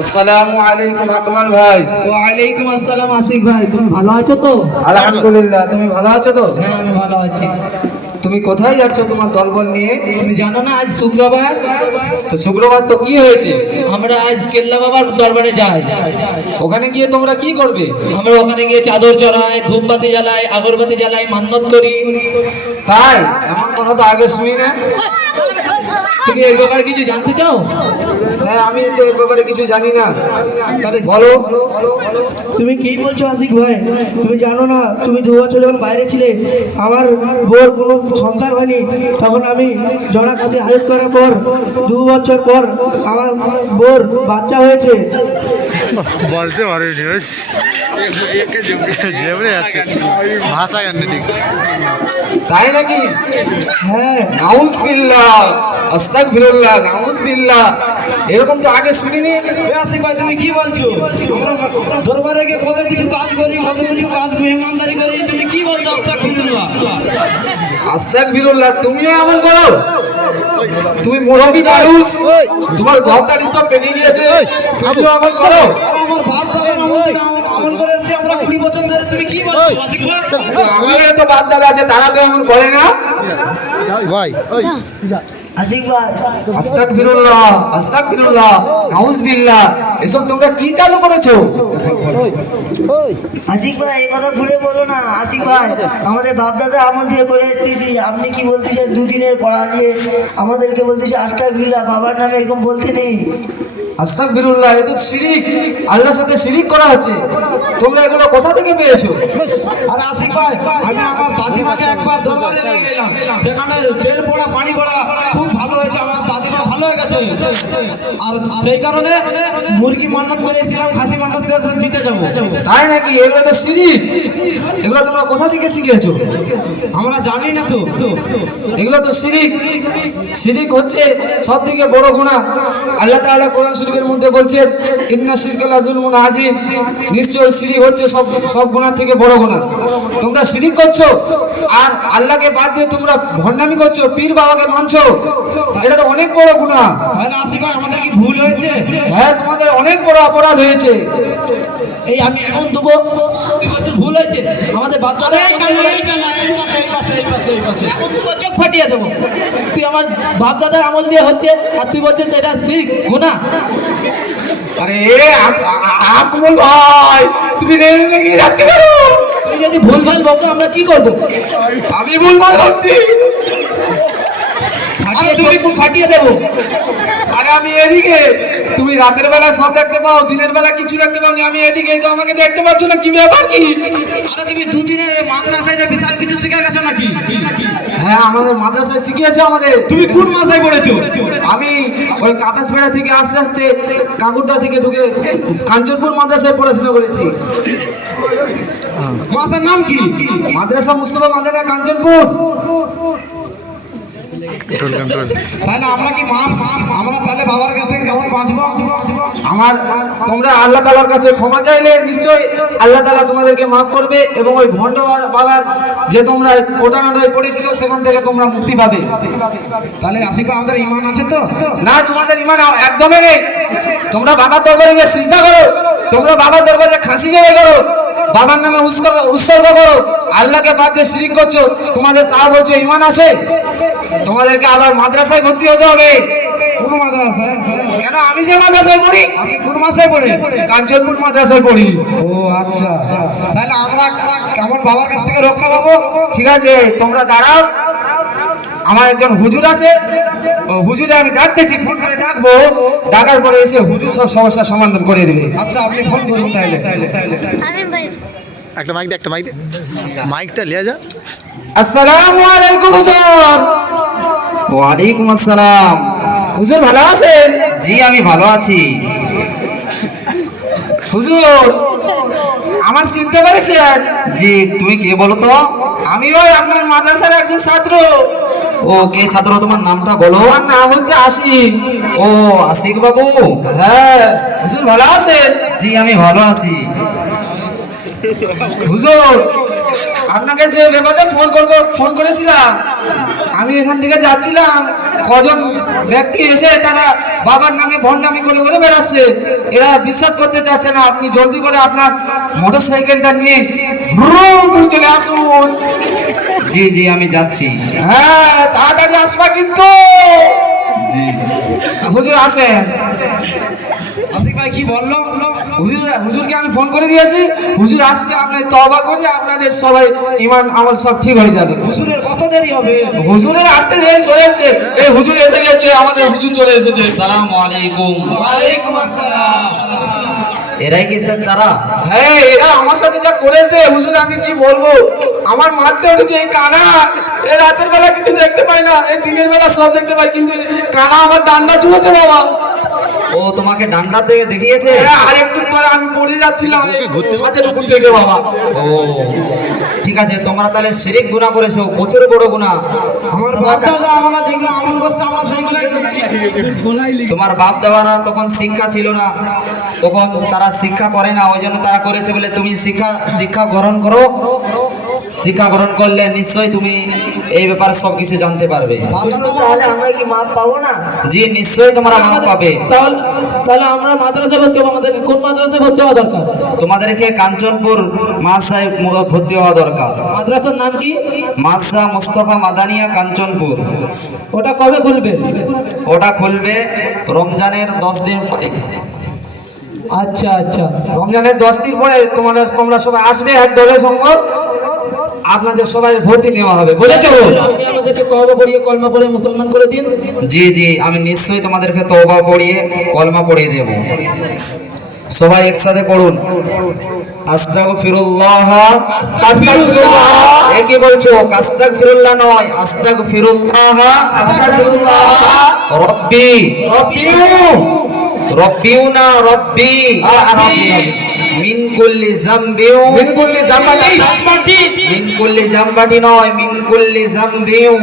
আসসালামু আলাইকুম আকমাল ভাই। ওয়ালাইকুম আসসালাম আসিফ ভাই, তুমি ভালো আছো তো? আলহামদুলিল্লাহ, তুমি ভালো আছো তো? হ্যাঁ আমি ভালো আছি। তুমি কোথায় যাচ্ছ তোমার দলবল নিয়ে? তুমি জানো না আজ শুক্রবার? তো শুক্রবার তো কি হয়েছে? আমরা আজ কেল্লা বাবার দরবারে যাই। ওখানে গিয়ে তোমরা কি করবে? আমরা ওখানে গিয়ে চাদর চড়াই, ধূপবাতি জ্বালাই, আগরবাতি জ্বালাই, মান্নত করি। তাই? এমন কথা তো আগে শুনি না। তুমি এর ব্যাপারে কিছু জানতে চাও? হ্যাঁ, আমি তো এর ব্যাপারে কিছু জানি না, তাহলে বলো। তুমি কি বলছো আশিক ভাই? তুমি জানো না, তুমি 2 বছর যখন বাইরে ছিলে, আমার বোর কোনো সন্তান হয়নি, তখন আমি জড়া কাছে হাজত করার পর 2 বছর পর আমার বোর বাচ্চা হয়েছে। বলতে পারিনি যেমনি আছে ভাষা কেন ঠিক। তাই নাকি? হ্যাঁ, নাউজুবিল্লাহ, আস্তাগফিরুল্লাহ, নাউজুবিল্লাহ। এরকম তো আগে শুনিনি। আশিক ভাই তুমি কি বলছো? আমরা দরবারে গিয়ে কত কিছু কাজ করি, কত কিছু কাজ মেহমানদারি করি, তুমি কি বলছো? আস্তাগফিরুল্লাহ। আস্তাগফিরুল্লাহ, তুমিও এমন করো? তুমি মুরব্বী মানুষ, তোমার ঘরটা সব ভেঙে গিয়েছে, তুমিও এমন করো? আমার বাপ দাদার আমল থেকে আমল করে এসেছি আমরা 20 বছর ধরে, তুমি কি বলছো আশিক ভাই? আমাদের তো বাপ দাদা আছে, তারা তো এমন করে না। ভাই আশিক ভাই আস্তাগফিরুল্লাহ, আস্তাগফিরুল্লাহ, নাউজুবিল্লাহ, এসব তোমরা কি চালু করেছো? আশিক ভাই এই কথা ভুলে বলো না। আশিক ভাই আমাদের বাপ দাদা আমল থেকে করে এসেছি, আপনি কি বলতেছেন? দুদিনের পড়া দিয়ে আমাদেরকে বলতেছে আস্তাগফিরুল্লাহ, বাবার নামে এরকম বলতে নেই। আস্তাগফিরুল্লাহ, এ তো শিরিক, আল্লাহর সাথে শিরিক করা হচ্ছে। তোমরা এগুলো কোথা থেকে পেয়েছো? আর আশিক ভাই আমি আমার দাদিমাকে একবার দরবারে নিয়ে গেলাম, সেখানে তেল পড়া পানি পড়া খুব ভালো হয়েছে, আমার দাদিমা ভালো হয়ে গেছে। আর সেই কারণে মুরগি মান্নত করেছিলাম, খাসি মান্নত করে দিতে যাবো। তাই নাকি? এগুলো তো শিরিক। এগুলো তোমরা কোথা থেকে শিখেছো? আমরা জানি না তো। এগুলো তো শিরিক। শিরিক হচ্ছে সব থেকে বড় গুনাহ। আল্লাহ তাআলা কোরআন শরীফের মধ্যে বলছেন, ইন্না শিরকা লাযুলমুন আযীম, নিশ্চয় শিরিক হচ্ছে সব গুনাহ থেকে বড় গুনাহ। তোমরা শিরিক করছো আর আল্লাহকে বাদ দিয়ে তোমরা ভণ্ডামি করছো, পীর বাবাকে মানছো, এটা তো অনেক বড় গুনাহ। তাহলে আশিক ভাই আমাদের কি ভুল হয়েছে? হ্যাঁ, তোমাদের অনেক বড় অপরাধ হয়েছে। এই আমি এখন দেবো, ভুল হয়েছে আমাদের বাপ দাদা এখন দেবো, চোখ ফাটিয়ে দেবো। তুই আমার বাপ দাদার আমল দিয়ে হচ্ছে আর তুই বলছিস এটা শিরক গুনাহ। আরে আকমল ভাই, তুমি রেগে যাচ্ছ কেন? তুই যদি ভুলভাল বলতো আমরা কি করবো? আমি ভুলভাল ভাবছি? ফাটিয়ে দেবো। আরে আমি এদিকে, তুমি রাতের বেলা সব দেখতে পাও, দিনের বেলা কিছু দেখতে পাও না। আমি এদিকে, তো আমাকে দেখতে পাচ্ছ না, কি ব্যাপার কি? আরে তুমি দুদিনে মাদ্রাসায় যে বিশাল কিছু শিখে গেছো নাকি? হ্যাঁ, আমাদের মাদ্রাসায় শিখিয়েছে আমাদের। তুমি কোন মাসায় পড়েছো? আমি ওই কাপাসবেড়া থেকে আস্তে আস্তে কাকুরদা থেকে ঢুকে কাঞ্চনপুর মাদ্রাসায় পড়াশোনা করেছি। মাসার নাম কি? মাদ্রাসা মুস্তফা মাদ্রাসা কাঞ্চনপুর। তাহলে আমরা কি আমরা তাহলে বাবার কাছ থেকে কেমন বাঁচবো? তোমরা আল্লাহ তাআলার কাছে ক্ষমা চাইলে নিশ্চয়ই আল্লাহ তাআলা তোমাদেরকে মাফ করবে, এবং ওই ভণ্ড বাবার যে তোমরা প্রতারণায় পড়েছিল সেখান থেকে তোমরা মুক্তি পাবে। তাহলে আশিক ভাই আমাদের ঈমান আছে তো? না, তোমাদের ঈমান একদমই নেই। তোমরা বাবার দরবারে গিয়ে সিজদা করো, তোমরা বাবার দরবারে খাসি জবাই করো, বাবার নামে উৎসর্গ করো, আল্লাহকে বাদ দিয়ে শিরিক করছো, তোমাদের তা বলছো ঈমান আছে? তোমাদেরকে আবার মাদ্রাসায় ভর্তি হতে হবে। কোন মাদ্রাসায়? কেন? আমি যে মাদ্রাসায় পড়ি। আপনি কোন মাসায় পড়ে? কাঞ্চনপুর মাদ্রাসায় পড়ি। ও আচ্ছা, তাহলে আমরা কেমন বাবার কাছ থেকে রক্ষা পাবো? ঠিক আছে, তোমরা দাঁড়াও। আমার একজন হুজুর আছে, হুজুরে আমি ডাকতেছি, ফোন করে ডাকবো, ডাকার পরে এসে হুজুর সব সমস্যার সমাধান করে দেবে। আচ্ছা আপনি ফোন করুন তাহলে। একটা মাইক দে, একটা মাইক দে, মাইকটা লিয়ে যা। আসসালামু আলাইকুম হুজুর। ওয়ালাইকুম আসসালাম। হুজুর ভালো আছেন? জি আমি ভালো আছি। হুজুর আমার চিনতে পেরেছেন? জি তুমি কে বলো তো? আমি ওই আপনার মাদ্রাসার একজন ছাত্র। ও কে ছাত্র, তোমার নামটা বলো। আমার নাম হচ্ছে আশিক। ও আশিক বাবু। হ্যাঁ, হুজুর ভালো আছেন? জি আমি ভালো আছি। হুজুর আপনাকে যে ব্যাপারে ফোন করেছিলাম, আমি এখান থেকে যাচ্ছিলাম, কজন ব্যক্তি এসে তারা বাবার নামে ভণ্ডামি করে বলে বেড়াচ্ছে, এরা বিশ্বাস করতে চাচ্ছে না। আপনি জলদি করে আপনার মোটরসাইকেলটা নিয়ে ভ্রুম করে চলে আসুন। জি জি আমি যাচ্ছি। হ্যাঁ, তাড়াতাড়ি আসবা কিন্তু। জি। হুজুর আসেন। আশিক ভাই কি বললো? হুজুরকে আমি ফোন করে দিয়েছি, হুজুর আসলে আপনি তওবা করে আপনাদের সবাই ঈমান আমল সব ঠিক হয়ে যাবে। হুজুরের কত দেরি হবে? হুজুরের আসতে দেরি চলে এসেছে, এই হুজুর এসে গেছে, আমাদের হুজুর চলে এসেছে। আসসালামু আলাইকুম। ওয়ালাইকুম আসসালাম। এরাই কি স্যার তারা? হ্যাঁ, এরা আমার সাথে যা করেছে হুজুর আমি কি বলবো, আমার মারতে উঠেছে। এই কানা, এই রাতের বেলা কিছু দেখতে পাই না, এই দিনের বেলা সব দেখতে পাই, কিন্তু কানা আমার ডান্ডা চুলেছে বাবা। ও তোমাকে ডান্ডা থেকে দেখিয়েছে? হ্যাঁ, আর একটু পরে আমি পড়ে যাচ্ছিলাম ছাদের উপর থেকে বাবা। ও ঠিক আছে, তোমরা তাহলে শিরিক গুনাহ করেছো, প্রচুর বড় গুনাহ। আমার বাপ দাদা আমরা যেগুলো আমল করছে আমরা সেগুলোই করছি। তোমার বাপ দাদারা তখন শিক্ষা ছিল না, তখন তারা শিক্ষা করে না, ওই জন্য তারা করেছে বলে তুমি শিক্ষা গ্রহণ করো। শিক্ষা গ্রহণ করলে নিশ্চয়ই তুমি এই ব্যাপারে সবকিছু জানতে পারবে। তাহলে আমরা কি মাপ পাবো না? জি নিশ্চয়ই তোমরা মাপ পাবে। তাহলে আমরা মাদ্রাসায় ভর্তি হবো। আমাদের কোন মাদ্রাসায় ভর্তি হওয়া দরকার? তোমাদেরকে কাঞ্চনপুর মাদ্রাসায় ভর্তি হওয়া দরকার। মাদ্রাসার নাম কি? মাদ্রাসা মুস্তাফা মাদানিয়া কাঞ্চনপুর। ওটা কবে খুলবে? ওটা খুলবে রমজানের 10 দিন পরে। আচ্ছা আচ্ছা। রমজানের 10 দিন পরে তোমরা সবাই আসবে এক দলের সঙ্গে, আপনাদের সবাই ভর্তি নেওয়া হবে, বুঝেছো? আপনি আমাদেরকে তওবা পড়িয়ে কলমা পড়ে মুসলমান করে দিন। জি জি আমি নিশ্চয়ই তোমাদেরকে তওবা পড়িয়ে কলমা পড়িয়ে দেব। সবাই একসাথে পড়ুন। আস্তাগফিরুল্লাহ। আস্তাগফিরুল্লাহ। এ কি বলছো? আস্তাগফিরুল্লাহ নয়, আস্তাগফিরুল্লাহ। আস্তাগফিরুল্লাহ। রব্বি রব্বিউ না রব্বি। মিন কুল্লি জামবিউ। মিন কুল্লি জামবাটি। মিন কুল্লি জামবাটি নয়, মিন কুল্লি জামবিউ।